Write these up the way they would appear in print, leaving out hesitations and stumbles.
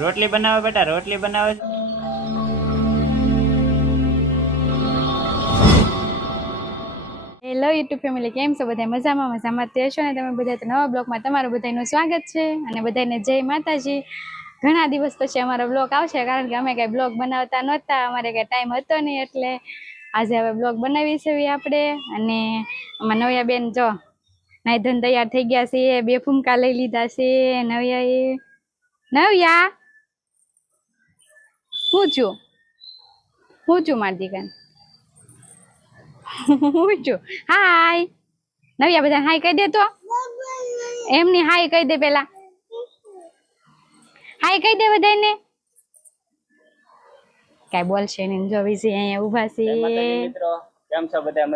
રોટલી બનાવો બેટા, રોટલી બનાવો. હેલો યુટ્યુબ ફેમિલી, કેમ છો બધા? મજામાં તે છો ને? તમે બધા તો નવા બ્લોગમાં તમારું બધાનું સ્વાગત છે અને બધાને જય માતાજી. ઘણા દિવસ પછી અમારો બ્લોગ આવશે, કારણ કે અમે કઈ બ્લોગ બનાવતા નહોતા, અમારે કઈ ટાઈમ હતો નહીં, એટલે આજે હવે બ્લોગ બનાવી છે આપણે. અને આમાં નવ્યા બેન જો નાઈ ધન તૈયાર થઈ ગયા છે, 2 ફૂમકા લઈ લીધા છે નવ્યા. હું છું મારી દીકરા, હું છું. હાય નવ્યા, બધા હાય કહી દે તો. એમની હાય કહી દે, પેલા હાય કહી દે બધાને. કઈ બોલશે નહીં, જો વિશે અહીંયા ઊભા છે. મિત્રો કેમ છો બધા?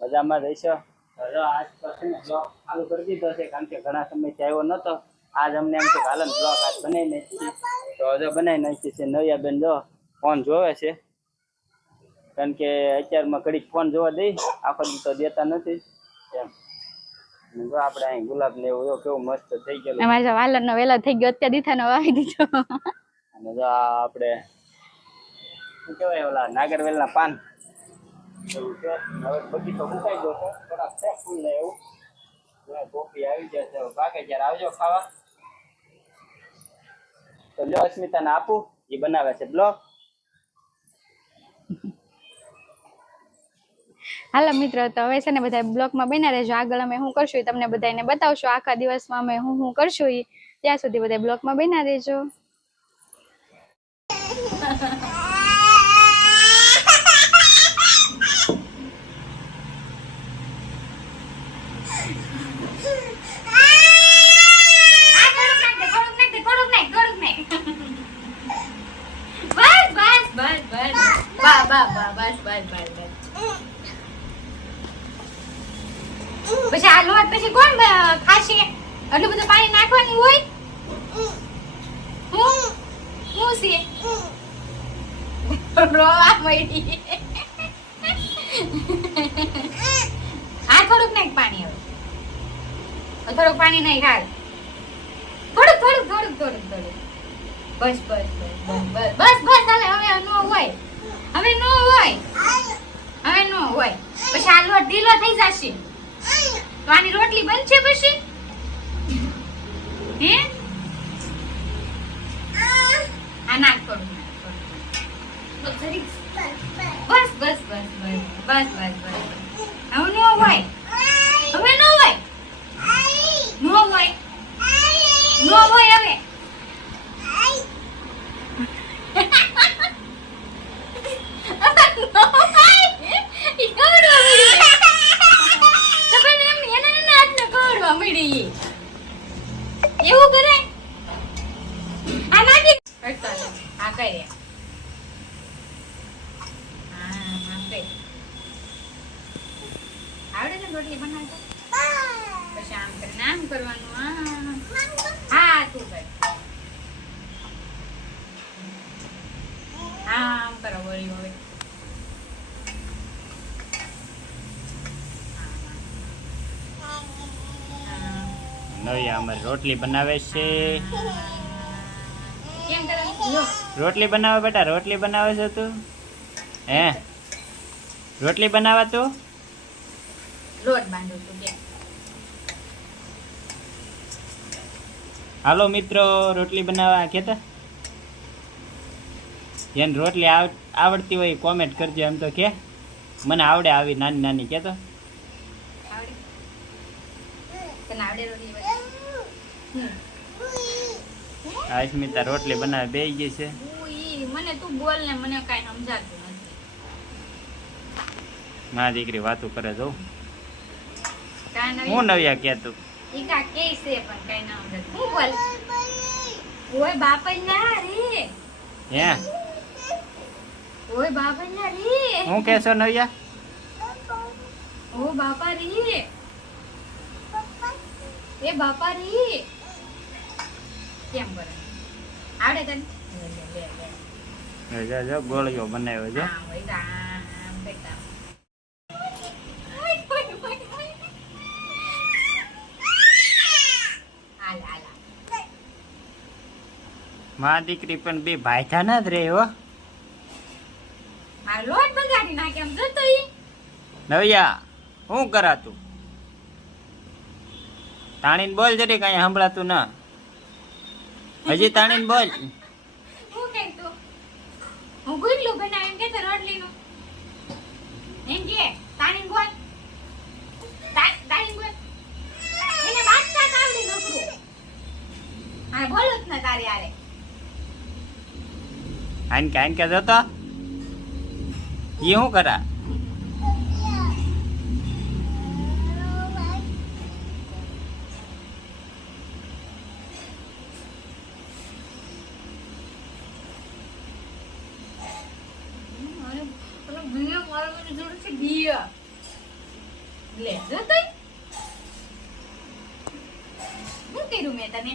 મજામાં રહીશો? આજ પછી બ્લોગ ચાલુ કરી દીધો છે, કારણ કે ઘણા સમયથી આવ્યો નતો. આજ અમને એમ કે હાલન બ્લોગ આજ બનાવી નાખીએ, તો હજુ બનાવી નાખીએ છે. નવ્યા બેન જો ફોન જોવે છે, કારણ કે અત્યારમાં ઘડીક ફોન જોવા દઈ, આખો દી તો દેતા નથી એમ. જો આપણે અહીં ગુલાબ ને એવું કેવું મસ્ત થઈ ગયેલું. અમારે જો વાલરનો વેલો થઈ ગયો, અત્યારે દીથાનો વાવી દીધો. અને જો આપણે શું કહેવાય, ઓલા નાગરવેલના પાન એવું છે. હવે બગીચો મુકાઈ ગયો છે, થોડાક છે ફૂલ ને એવું. કોફી આવી જશે, પાકે ત્યારે આવજો ખાવા. તો લ્યો અસ્મિતાને આપું, એ બનાવે છે બ્લોગ. હાલો મિત્રો, તો હવે છે ને બધા બ્લોગમાં બન્યા રહેજો. આગળ અમે શું કરશું તમને બધાને બતાવશું, આખા દિવસમાં અમે શું કરશું ઈ. ત્યાં સુધી બધા બ્લોગમાં બન્યા રહેજો. પછી આ લોટ પછી કોણ ખાશે? એટલું બધું પાણી નાખવાનું હોય? હું છે રોવા મળી. આ થોડુંક નાખ પાણી, હવે થોડુંક પાણી નાખ. હાલ થોડુંક બસ હાલે. હવે નો હોય પછી આ લોટ ઢીલો થઈ જશે, તો આની રોટલી બનશે પછી. હે આ નાખ થોડું, બસ. હવે નો હોય હવે. એવું કરે આ નાખી આ કરે. આવડે ને રોટલી બનાવતા? પછી આમ કરીને આમ કરવાનું. હા તું કર, આમ કરો વળી. હવે નવ્યા અમારી રોટલી બનાવે છે. કેમ કરે? રોટલી બનાવે બેટા, રોટલી બનાવે છે તું? હે રોટલી બનાવા તું? લોટ બાંધું છું કે. હાલો મિત્રો, રોટલી બનાવવા કેતા જેને રોટલી આવડતી હોય કોમેન્ટ કરજો. એમ તો કે મને આવડે આવી નાની નાની કેતો. અસ્મિતા રોટલી બનાવે બેસી ગઈ છે. મને તું બોલ ને, મને કઈ સમજાતું નથી. મારી દીકરી વાતું કરે જો. હું નવ્યા કેતું ઈ કા કે છે પણ કઈ ના સમજાતું. હું બોલ ઓય બાપા ના રે. હે ઓય બાપા ના રે. હું કેસો નવ્યા? ઓ બાપા રે, એ બાપા રે. કેમ કરે? આવડે તને? જો ગોળીઓ બનાવ્યો જો. માં દીકરી પણ બે ભાઈથા ના જ રહે હો. આ લોટ બગાડી નાખે એમ જોતો ઈ નવયા શું કરાતું? તાણીને બોલ જરી કઈ સંભળાતું ના. હજી તાણીને બોલ. હું કે તું હું ગુલ્લું બનાવીને કે તો રોટલીનું એમ કે તાણી બોલ તાણી બોલ એને વાંચતા જ આવડી નોકરું. હા બોલું જ ને તારી આરે આન કે જતો ઈ શું કરા? હું કર્યું મેં તને?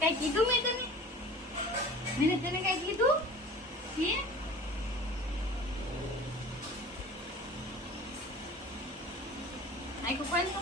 કઈ કીધું મેં તને? મેં તને કઈ કીધું? હે? આખું કોણ તો